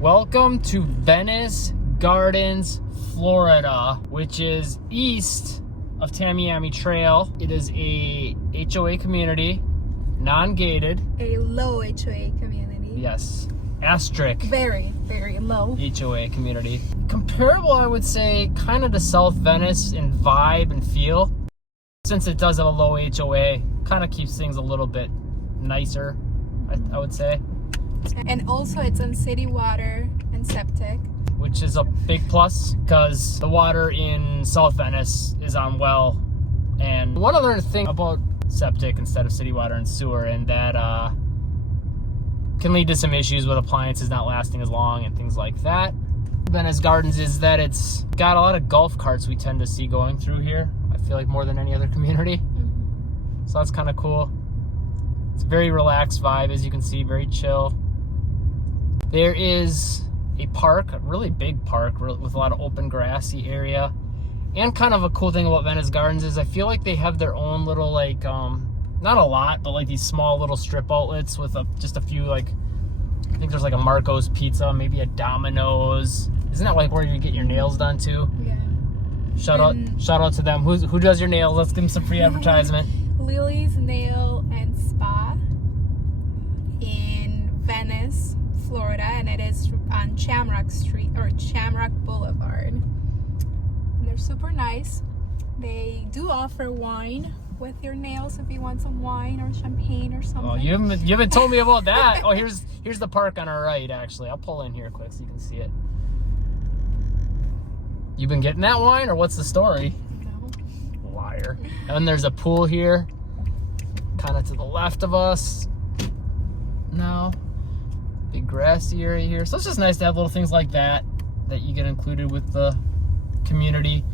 Welcome to Venice Gardens, Florida, which is east of Tamiami Trail. It is a HOA community, non-gated. A low HOA community. Yes, asterisk. Very, very low. HOA community. Comparable, I would say, kind of to South Venice in vibe and feel. Since it does have a low HOA, kind of keeps things a little bit nicer, I would say. And also it's on city water and septic. Which is a big plus because the water in South Venice is on well. And one other thing about septic instead of city water and sewer, and that can lead to some issues with appliances not lasting as long and things like that. Venice Gardens is that it's got a lot of golf carts we tend to see going through here. I feel like more than any other community. Mm-hmm. So that's kind of cool. It's a very relaxed vibe, as you can see, very chill. There is a park, a really big park with a lot of open grassy area. And kind of a cool thing about Venice Gardens is I feel like they have their own little like, not a lot, but like these small little strip outlets with just a few like, I think there's like a Marco's Pizza, maybe a Domino's. Isn't that like where you get your nails done too? Yeah. Shout out to them. Who does your nails? Let's give them some free advertisement. Lily's Nail and Spa in Venice, Florida, and it is on Shamrock Street or Shamrock Boulevard. And they're super nice. They do offer wine with your nails if you want some wine or champagne or something. Oh, you haven't told me about that. Oh, here's the park on our right. Actually, I'll pull in here quick so you can see it. You been getting that wine, or what's the story? No. Liar. And there's a pool here, kind of to the left of us. No. Big grassy area here. So it's just nice to have little things like that you get included with the community.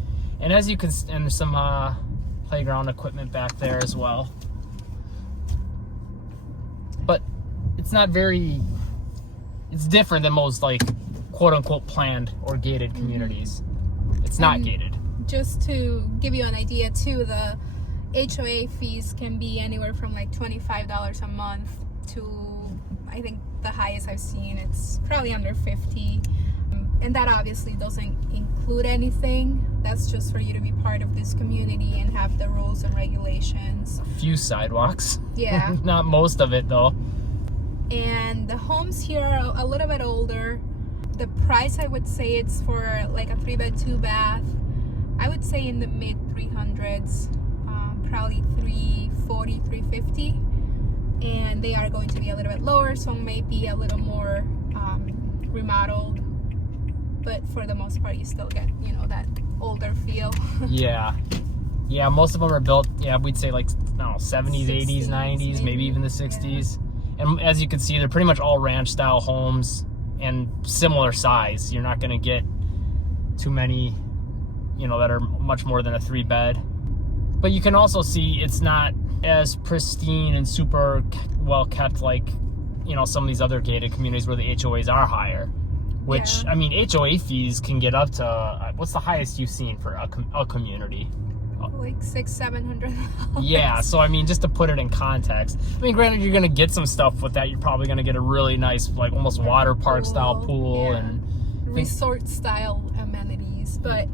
And as you can, and there's some playground equipment back there as well. But it's not very, it's different than most like quote unquote planned or gated communities. It's not gated. Just to give you an idea too, the HOA fees can be anywhere from like $25 a month to, I think the highest I've seen, it's probably under 50. And that obviously doesn't include anything. That's just for you to be part of this community and have the rules and regulations. A few sidewalks. Yeah. Not most of it though. And the homes here are a little bit older. The price, I would say it's for like a 3-bed, 2-bath. I would say in the mid 300s, probably 340, 350. And they are going to be a little bit lower, so maybe a little more remodeled. But for the most part, you still get, that older feel. Yeah, most of them are built, we'd say like, 70s, 80s, 90s, maybe even the 60s. Yeah. And as you can see, they're pretty much all ranch style homes and similar size. You're not going to get too many, that are much more than a 3-bed. But you can also see it's not as pristine and super well kept like, some of these other gated communities where the HOAs are higher. Which, yeah. I mean, HOA fees can get up to, what's the highest you've seen for a community? Like $600-700. Yeah, so I mean, just to put it in context. I mean, granted, you're going to get some stuff with that. You're probably going to get a really nice, like almost water park style pool. Yeah. And resort style amenities. But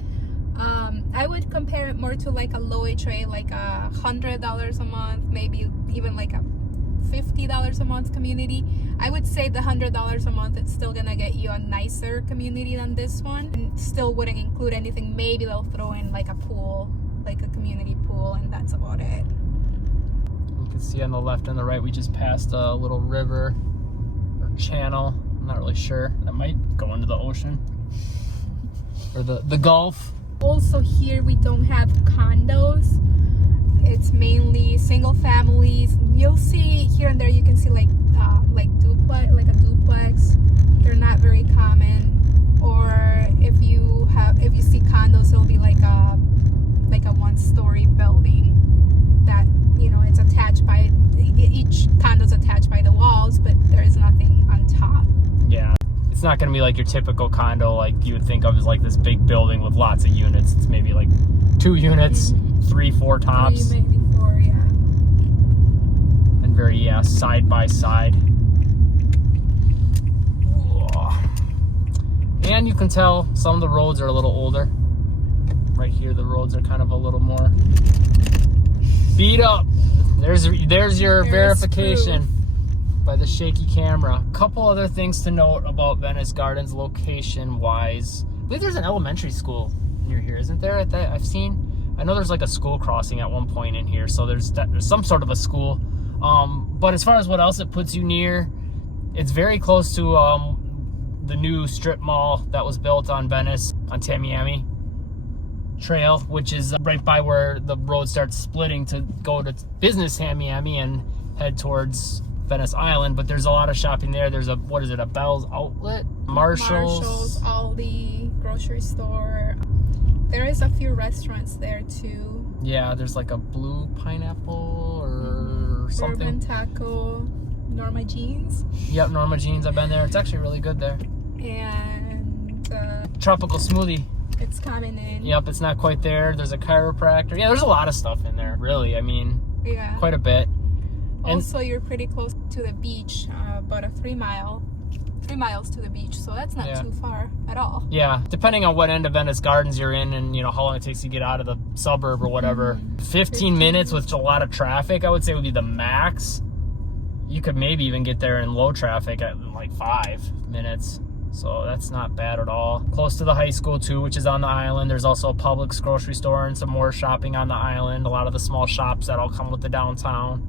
I would compare it more to like a low HOA, like $100 a month, maybe even like a $50 a month community. I would say the $100 a month, it's still gonna get you a nicer community than this one, and still wouldn't include anything. Maybe they'll throw in like a pool, like a community pool, and that's about it. You can see on the left and the right, we just passed a little river or channel. I'm not really sure. That might go into the ocean or the Gulf. Also here we don't have condos. It's mainly single families. You'll see here and there, you can see like a duplex. They're not very common. Or if you see condos, it'll be like a 1-story building that it's attached by, each condo's attached by the walls, but there is nothing on top. Yeah. It's not going to be like your typical condo like you would think of as like this big building with lots of units. It's maybe like 2 units, 3-4 tops. 3, maybe 4, yeah. And very side by side. And you can tell some of the roads are a little older. Right here, the roads are kind of a little more beat up. There's your verification by the shaky camera. A couple other things to note about Venice Gardens location-wise. I believe there's an elementary school near here, isn't there? I've seen. I know there's like a school crossing at one point in here, so there's some sort of a school. But as far as what else it puts you near, it's very close to the new strip mall that was built on Venice, on Tamiami Trail, which is right by where the road starts splitting to go to business Tamiami and head towards Venice Island. But there's a lot of shopping there. There's a Bell's Outlet, Marshall's, Aldi, grocery store. There is a few restaurants there too. Yeah, there's like a Blue Pineapple or something. Urban Taco, Norma Jeans. Yep, Norma Jeans. I've been there. It's actually really good there. And Tropical Smoothie. It's coming in. Yep, it's not quite there. There's a chiropractor. Yeah, there's a lot of stuff in there, really. I mean, yeah, quite a bit. And also, you're pretty close to the beach, about 3 miles to the beach, so that's not too far at all. Yeah, depending on what end of Venice Gardens you're in and, you know, how long it takes to get out of the suburb or whatever. 15 minutes with a lot of traffic, I would say, would be the max. You could maybe even get there in low traffic at like 5 minutes. So that's not bad at all. Close to the high school too, which is on the island. There's also a Publix grocery store and some more shopping on the island. A lot of the small shops that all come with the downtown.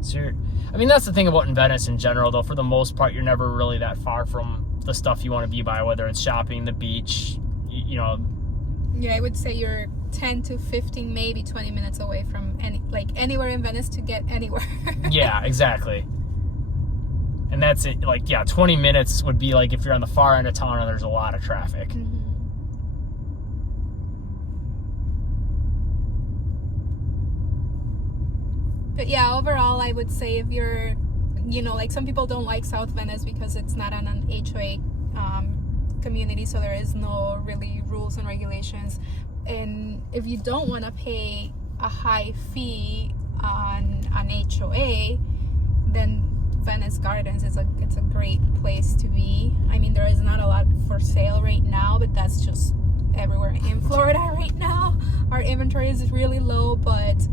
So I mean, that's the thing about in Venice in general, though. For the most part, you're never really that far from the stuff you want to be by, whether it's shopping, the beach, you know. Yeah, I would say you're 10 to 15, maybe 20 minutes away from anywhere in Venice to get anywhere. Yeah, exactly. And that's it. Like, yeah, 20 minutes would be like if you're on the far end of town and there's a lot of traffic. Mm-hmm. But yeah, overall, I would say if you're, you know, like some people don't like South Venice because it's not an HOA community, so there is no really rules and regulations. And if you don't want to pay a high fee on an HOA, then Venice Gardens it's a great place to be. I mean, there is not a lot for sale right now, but that's just everywhere in Florida right now. Our inventory is really low, but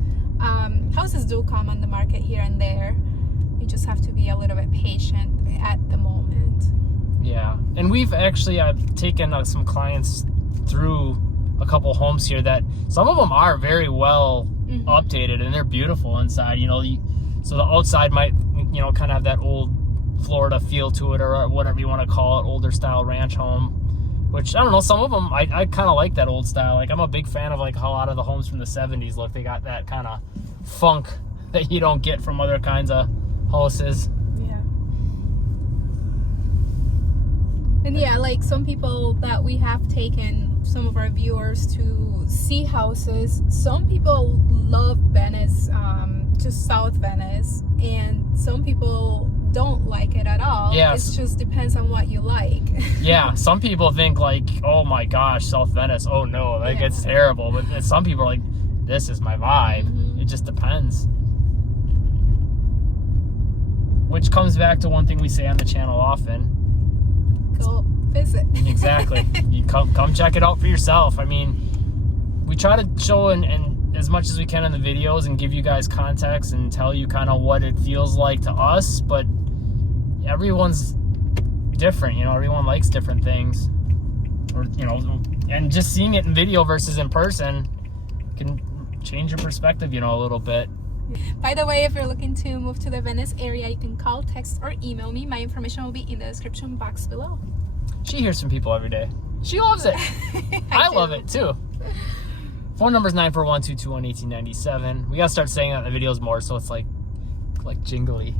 houses do come on the market here and there. You just have to be a little bit patient at the moment. Yeah, and we've actually taken some clients through a couple homes here that some of them are very well updated and they're beautiful inside. You know, so the outside might, you know, kind of have that old Florida feel to it, or whatever you want to call it, older style ranch home. Which, I don't know, some of them, I kind of like that old style. Like, I'm a big fan of, like, how a lot of the homes from the 70s look. They got that kind of funk that you don't get from other kinds of houses. Yeah. And yeah, like, some people that we have taken, some of our viewers, to see houses. Some people love Venice, just South Venice. And some people don't like it at all. Yes. It just depends on what you like. Yeah, some people think like, oh my gosh, South Venice, oh no, like it's terrible. But some people are like, this is my vibe. It just depends. Which comes back to one thing we say on the channel often. Go visit. Exactly. You come check it out for yourself. I mean, we try to show and as much as we can in the videos and give you guys context and tell you kind of what it feels like to us, but everyone's different, you know, everyone likes different things, or, you know, and just seeing it in video versus in person can change your perspective, you know, a little bit. By the way, if you're looking to move to the Venice area, you can call, text, or email me. My information will be in the description box below. She hears from people every day. She loves it. I love it too. Phone number is 941-221-1897. We gotta start saying that in the videos more, so it's like jingly,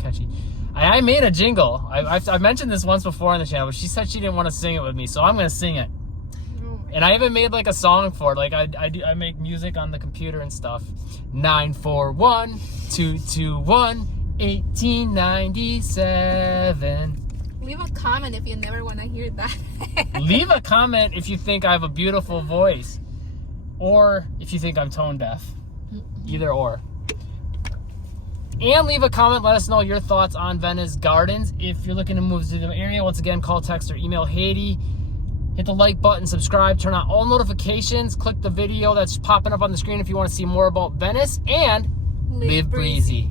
catchy. I made a jingle. I've mentioned this once before on the channel, but she said she didn't want to sing it with me, so I'm gonna sing it. And I haven't made like a song for it. Like I make music on the computer and stuff. 941-221-1897. Leave a comment if you never want to hear that. Leave a comment if you think I have a beautiful voice, or if you think I'm tone deaf. Either or. And leave a comment. Let us know your thoughts on Venice Gardens. If you're looking to move to the area, once again, call, text, or email Haiti. Hit the like button, subscribe, turn on all notifications, click the video that's popping up on the screen if you want to see more about Venice, and live breezy.